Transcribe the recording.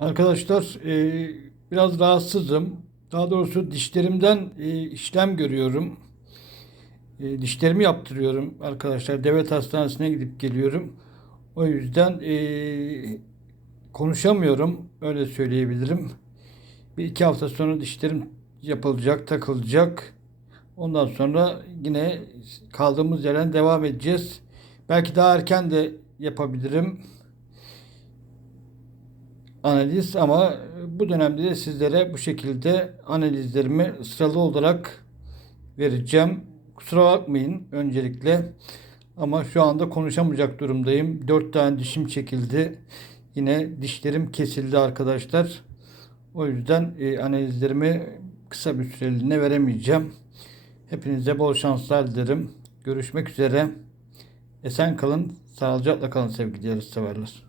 Arkadaşlar e, biraz rahatsızım. Daha doğrusu dişlerimden e, işlem görüyorum. E, dişlerimi yaptırıyorum arkadaşlar. Devlet hastanesine gidip geliyorum. O yüzden e, konuşamıyorum. Öyle söyleyebilirim. Bir iki hafta sonra dişlerim yapılacak, takılacak. Ondan sonra yine kaldığımız yerden devam edeceğiz. Belki daha erken de yapabilirim analiz ama bu dönemde de sizlere bu şekilde analizlerimi sıralı olarak vereceğim. Kusura bakmayın öncelikle ama şu anda konuşamayacak durumdayım. 4 tane dişim çekildi. Yine dişlerim kesildi arkadaşlar. O yüzden e, analizlerimi kısa bir süreliğine veremeyeceğim. Hepinize bol şanslar dilerim. Görüşmek üzere. Esen kalın, sağlıcakla kalın sevgili yarışseverler.